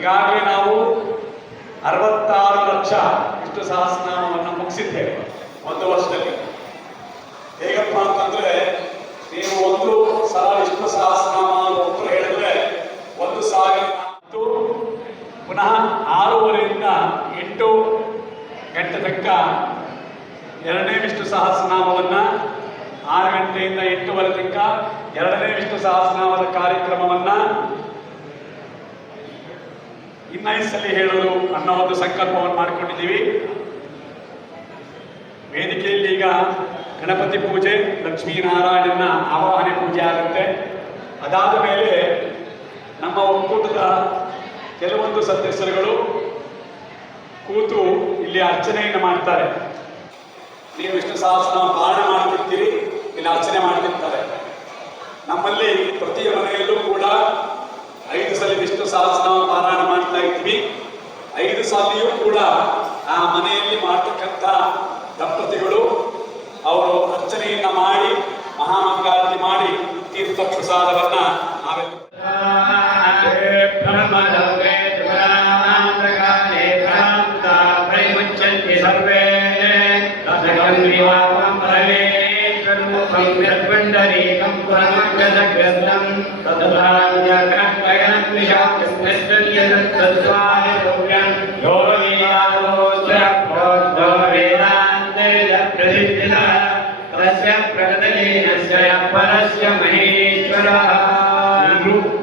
ಈಗಾಗಲೇ ನಾವು 66 ಲಕ್ಷ ವಿಷ್ಣು ಸಹಸ್ರನಾಮವನ್ನು ಮುಗಿಸಿದ್ದೇವೆ ಒಂದು ವರ್ಷದಲ್ಲಿ. ಹೇಗಪ್ಪ ಅಂತಂದ್ರೆ, ನೀವು ಒಂದು ಸಲ ವಿಷ್ಣು ಸಹಸ್ರನಾಮ ಒಬ್ಬರು ಹೇಳಿದ್ರೆ 1,000 ಮತ್ತು ಪುನಃ 6:30ರಿಂದ 8 ಗಂಟೆ ತನಕ ಎರಡನೇ ವಿಷ್ಣು ಸಹಸ್ರನಾಮವನ್ನು, 6 ಗಂಟೆಯಿಂದ 8:30 ತನಕ ಎರಡನೇ ವಿಷ್ಣು ಸಹಸ್ರನಾಮದ ಕಾರ್ಯಕ್ರಮವನ್ನು ಇನ್ನೈಸಲ್ಲಿ ಹೇಳಲು ಅನ್ನೋ ಒಂದು ಸಂಕಲ್ಪವನ್ನು ಮಾಡಿಕೊಂಡಿದ್ದೀವಿ. ವೇದಿಕೆಯಲ್ಲಿ ಈಗ ಗಣಪತಿ ಪೂಜೆ, ಲಕ್ಷ್ಮೀನಾರಾಯಣನ ಆವಾಹನೆ ಪೂಜೆ ಆಗುತ್ತೆ. ಅದಾದ ಮೇಲೆ ನಮ್ಮ ಒಕ್ಕೂಟದ ಕೆಲವೊಂದು ಸದಸ್ಯರುಗಳು ಕೂತು ಇಲ್ಲಿ ಅರ್ಚನೆಯನ್ನು ಮಾಡ್ತಾರೆ. ನೀವು ವಿಷ್ಣು ಸಹಸ್ರನಾಮ ಪಾರಾಯಣ ಮಾಡ್ತಿರ್ತೀರಿ, ಇಲ್ಲಿ ಅರ್ಚನೆ ಮಾಡ್ತಿರ್ತಾರೆ. ನಮ್ಮಲ್ಲಿ ಪ್ರತಿ ಮನೆಯಲ್ಲೂ ಕೂಡ 5 ಸಲ ವಿಷ್ಣು ಸಹಸ್ರನಾಮ ಪಾರಾಯಣ ಮಾಡ್ತಾ ಇದ್ವಿ. 5 ಸಾಲಿಯೂ ಕೂಡ ಆ ಮನೆಯಲ್ಲಿ ಮಾಡ್ತಕ್ಕಂಥ ದಂಪತಿಗಳು ಅವರು ಅರ್ಚನೆಯನ್ನ ಮಾಡಿ, ಮಹಾಮಂಗಳಾರತಿ ಮಾಡಿ ತೀರ್ಥ ಪ್ರಸಾದವನ್ನ ನಾವೆಲ್ಲ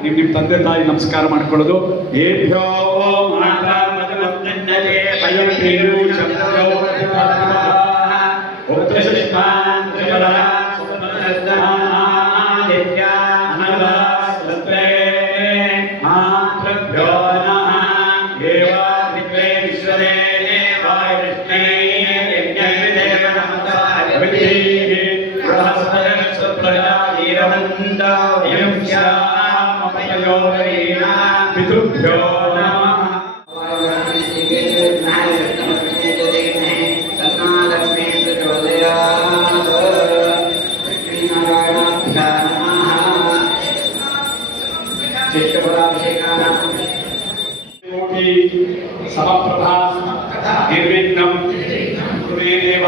ನಿಮ್ಮ ತಂದೆ ತಾಯಿ ನಮಸ್ಕಾರ ಮಾಡ್ಕೊಳ್ಳೋದು. ಏಭ್ಯೋ ಪಿತೃಭ್ಯೋ ಸಮಪ್ರಭಾ ನಿರ್ವಿಘ್ನಂ ಕುರುಮೇ ದೇವ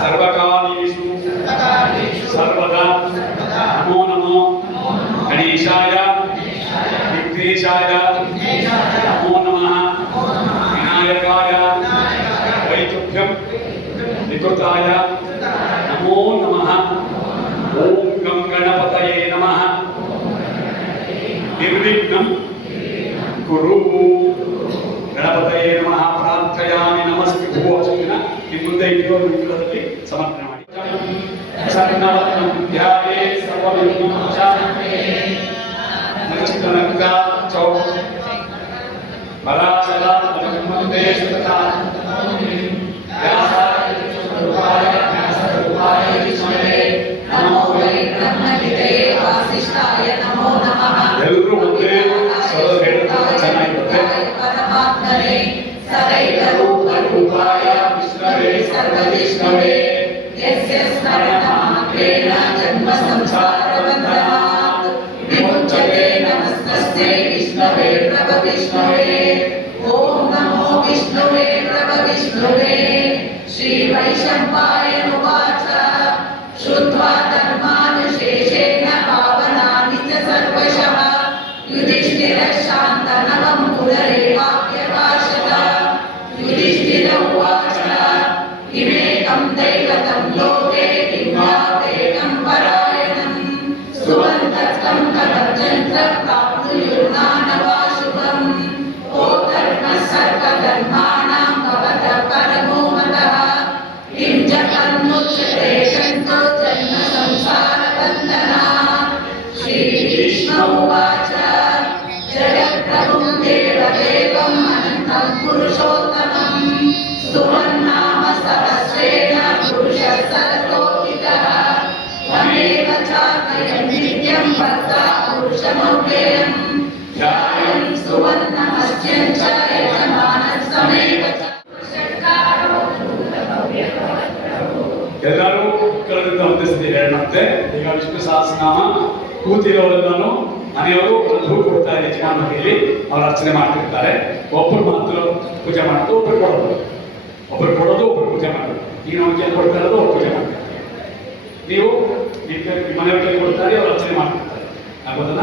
ಸರ್ವಕಾಲೇಷು ಸರ್ವದಾ. ನಮೋ ನಮೋ ಗಣೇಶಾಯ ವಿಘ್ನೇಶಾಯ, ನಮೋ ನಮಃ ವಿನಾಯಕಾಯ ವೈತುಭ್ಯಂ ವಿಕೃತಾಯ, ನಮೋ ನಮಃ. ಓಂ ಗಂ ಗಣಪತಯೇ ನಮಃ. ನಿರ್ವಿಘ್ನಂ ಕುರು. ಗಣಪತಯೇ ನಮಃ ಪ್ರಾರ್ಥಯಾಮಿ. ನಮಸ್ತೆ ಭೂವಚನ ನಿಮ್ಮ ಮುಂದೆ ಇರುವ ವಿಗ್ರಹದಲ್ಲಿ ಸಮರ್ಪಣೆ ಮಾಡಿ. ಸನ್ನವತ್ನಂ ಧ್ಯಾಯೇ ಸರ್ವವಿಘ್ನೋಪಶಾಂತಯೇ. ನಮಸ್ತನಂಗ ಚೌ ಬಲಾಸಲ ನಮಃ ಸತತಾ ವ್ಯಾಸಾಯ ಸ್ವರೂಪಾಯ ವ್ಯಾಸರೂಪಾಯ ವಿಷ್ಣುವೇ ನಮೋ ವೈ ಬ್ರಹ್ಮನಿಧಯೇ ವಾಸಿಷ್ಠಾಯ ನಮೋ ನಮಃ. ಎಲ್ಲರೂ ಒಂದೇ ಸ್ವರ ಹೇಳಿದ್ರೆ ಚೆನ್ನಾಗಿರುತ್ತೆ. ಪರಮಾತ್ಮನೇ ಸರೈಕ ರೂಪ ರೂಪಾಯ ವಿಷ್ಣುವೇ ಸರ್ವವಿಷ್ಣುವೇ ಯಸ್ಯ ಸ್ಮರಣಮಾತ್ರೇಣ ಜನ್ಮ ಸಂಸಾರ ಬಂಧನಾತ್ ವಿಮುಚ್ಯತೆ. ನಮಸ್ತಸ್ಯೈ ವಿಷ್ಣುವೇ ಪ್ರಭ ವಿಷ್ಣುವೇ. ಓಂ ನಮೋ ವಿಷ್ಣುವೇ ಪ್ರಭ ವಿಷ್ಣುವೇ. ಶ್ರೀ ವೈಶಂಪಾಯನುವಾಚ ಶ್ರುತ್ವಾ ಧರ್ಮಾನುಶೇಷೇಣ ಪಾವನಾನಿ ಚ ಸರ್ವಶಃ ಯುಧಿಷ್ಠಿರಃ ಶಾಂತನವಂ ಪುನರೇವಾಪ್ಯಭಾಷತ. ಯುಧಿಷ್ಠಿರ ಉವಾಚ ಇಮೇಕಂ ದೈವತಂ ಲೋಕೆ ಕಿಂ ವಾ ತೇಕಂ ಪರಾಯಣಂ ಸುವಂತಕಂ ಕವಚಂತ್ರ ಪ್ರಾಪ್ನುಯುರ್ನಾನವಾ ಶುಭಂ. ಓ ಧರ್ಮಃ ಸರ್ವಧರ್ಮಾಣಾಂ ಭವತಃ ಪರಮೋ ಮತಃ ಕಿಂ ಚ ಕರ್ಮುಚ್ಯತೆ ಶಂತೋ ಜನ್ಮ ಸಂಸಾರ ಬಂಧನಾತ್. ಶ್ರೀ ವಿಷ್ಣು ಉವಾಚ ಜಗತ್ಪ್ರಭುಂ ದೇವದೇವಂ ಅನಂತಂ ಪುರುಷೋತ್ತಮಂ ಸುವನ್ನಾಮ ಸಹಸ್ರೇಣ ಪುರುಷಃ ಸರತೋಪಿತಃ. ತ್ವಮೇವ ಚಾತ್ಮಯಂ ನಿತ್ಯಂ ಭಕ್ತಾ ಪುರುಷಮವ್ಯಯಂ ಧ್ಯಾಯಂ ಸುವರ್ಣಮಸ್ಯಂ ಚ ಯಜಮಾನಸ್ತಮೇವ ಚ. ಎಲ್ಲರೂ ಕರೆದಿಂದ ಹೊಂದಿಸ್ತೀವಿ ಹೇಳಂತೆ. ಈಗ ವಿಷ್ಣು ಸಹಸ್ರನಾಮ ಕೂತಿರೋರೆಲ್ಲರೂ ಮನೆಯವರು ಒಂದು ಹೂ ಕೊಡ್ತಾರೆ ಯಜಮಾನ ಮನೆಯಲ್ಲಿ, ಅವರು ಅರ್ಚನೆ ಮಾಡ್ತಿರ್ತಾರೆ. ಒಬ್ಬರು ಮಾತ್ರ ಪೂಜೆ ಮಾಡೋದು, ಒಬ್ಬರು ಕೊಡೋದು, ಒಬ್ಬರು ಕೊಡೋದು, ಒಬ್ಬರು ಪೂಜೆ ಮಾಡೋದು. ಈಗ ನಾವು ಏನು ಕೊಡ್ತಾ ಇರೋದು ಒಬ್ಬರು ಪೂಜೆ ಮಾಡ್ತಾರೆ. ನೀವು ನಿಮ್ಮ ಮನೆಯವರಿಗೆ ಕೊಡ್ತಾರೆ, ಅವರು ಅರ್ಚನೆ ಮಾಡ್ತಿರ್ತಾರೆ. ಆಗೋದನ್ನ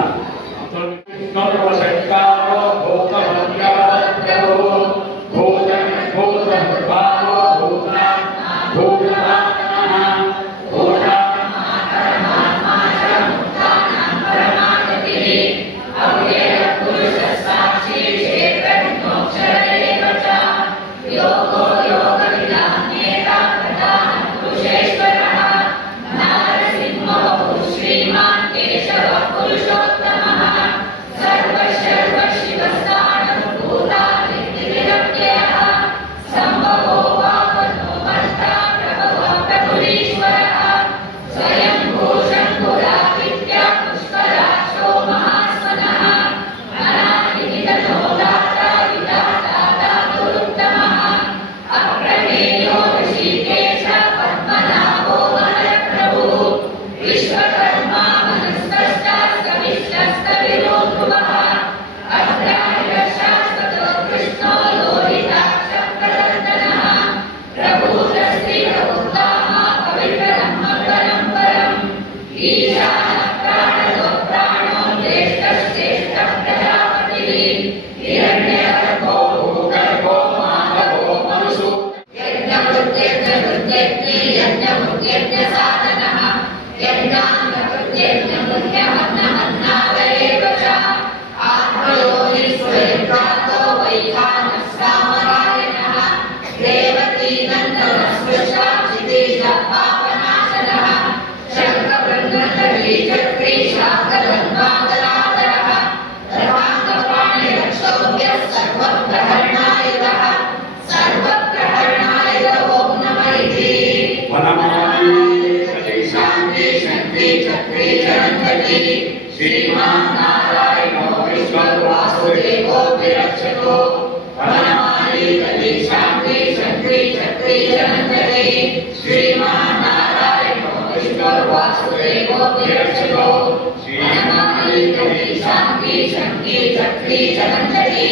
श्रीमान नारायण विष्णु वासुदेवो विरक्षको वनमाली कली शांति शक्ति चक्री जनकरी श्रीमान नारायण विष्णु वासुदेवो विरक्षको वनमाली कली शांति शक्ति चक्री जनकरी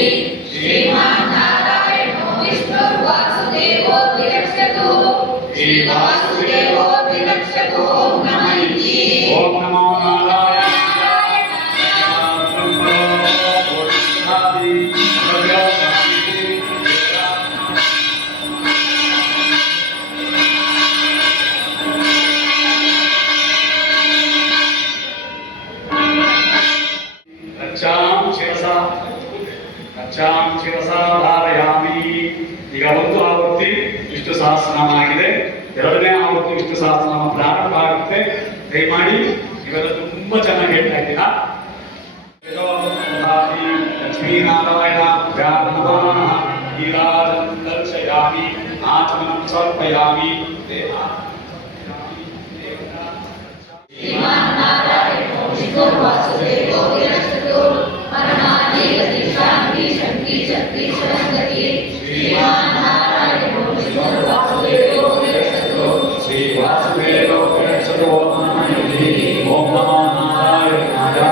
श्रीमान नारायण विष्णु वासुदेवो विरक्षको श्री वासुदेवो विरक्षको नमः। ओम नमो नारायण। ಕಚ್ಚಾಂ ಶಿರಸಾ ಧಾರಯಾಮಿ. ಈಗ ಒಂದು ಆವೃತ್ತಿ ವಿಷ್ಣು ಸಹಸ್ರನಾಮ ಆಗಿದೆ, ಎರಡನೇ ಆವೃತ್ತಿ ವಿಷ್ಣು ಸಹಸ್ರನಾಮ ಪ್ರಾರಂಭ ಆಗುತ್ತೆ. ದಯಮಾಡಿ ಇವೆಲ್ಲ ತುಂಬಾ ಚೆನ್ನಾಗಿ ಹೇಳ್ತಾ ಇದ್ದೀರಾ. ಲಕ್ಷ್ಮೀನಾರಾಯಣ ದರ್ಶಯಾಮಿ ಆಚಮನಂ ಸಮರ್ಪಯಾಮಿ. श्री वासुदेव ओम नमो नारायणाय।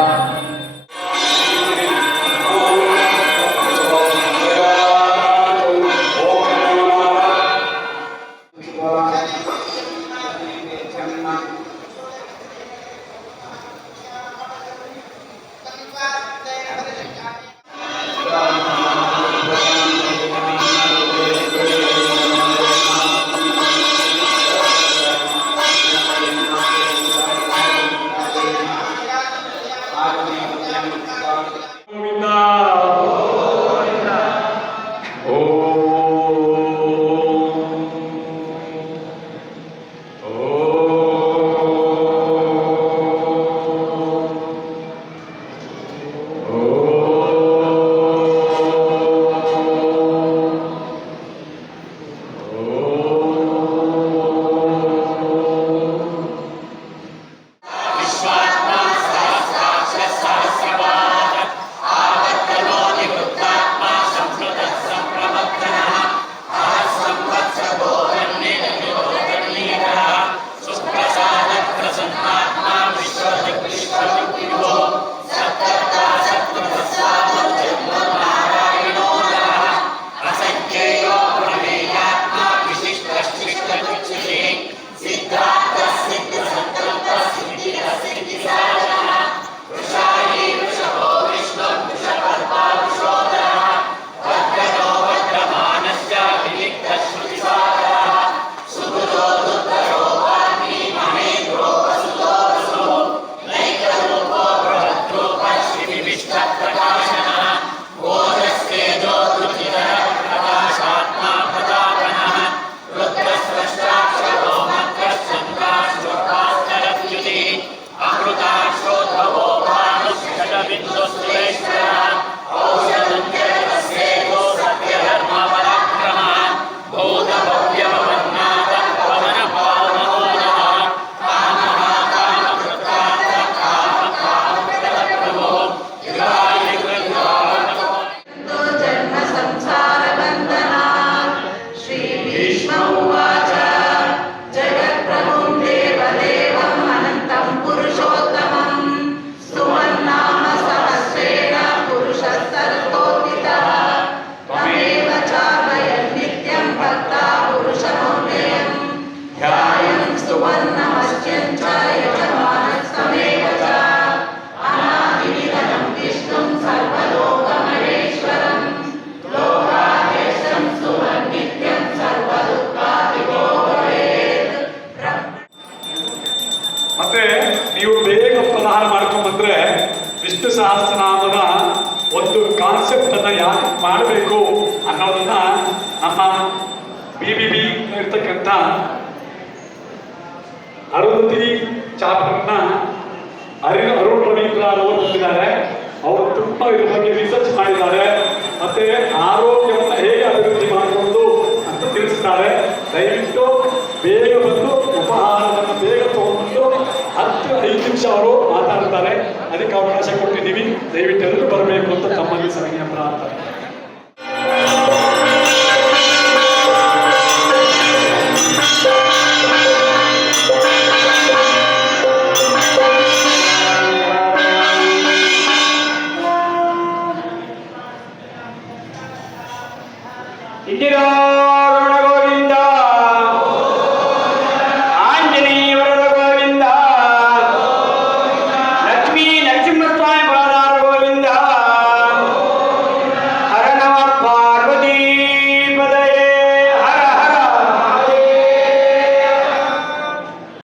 ಸಹಸ್ರನಾಮದ ಒಂದು ಕಾನ್ಸೆಪ್ಟ್ ಅನ್ನ ಯಾಕೆ ಮಾಡಬೇಕು ಅನ್ನೋದನ್ನ ನಮ್ಮ BBB ಇರ್ತಕ್ಕಂಥ ಅರುಂಧತಿ ಚಾಪ್ಟರ್ನ ಅರುಣ್ ರವೀಂದ್ರ ಅವರು ಬಂದಿದ್ದಾರೆ. ಅವರು ತುಂಬಾ ಇದ್ರ ಬಗ್ಗೆ ರಿಸರ್ಚ್ ಮಾಡಿದ್ದಾರೆ, ಮತ್ತೆ ಆರೋಗ್ಯವನ್ನು ಹೇಗೆ ಅಭಿವೃದ್ಧಿ ಮಾಡಿಕೊಂಡು ಅಂತ ತಿಳಿಸ್ತಾರೆ. ದಯವಿಟ್ಟು ಬೇಗ ಬಂದು ಉಪಹಾರವನ್ನು ಬೇಗ ತಗೊಂಡು 10-5 ನಿಮಿಷ ಅವರು ಮಾತಾಡ್ತಾರೆ. ಅದಕ್ಕೆ ಅವಕಾಶ ಕೊಟ್ಟಿದ್ದೀವಿ. ದಯವಿಟ್ಟು ಎಲ್ಲರೂ ಬರಬೇಕು ಅಂತ ತಮ್ಮಲ್ಲಿ ಸವಿನಯ ಪ್ರಾರ್ಥನೆ.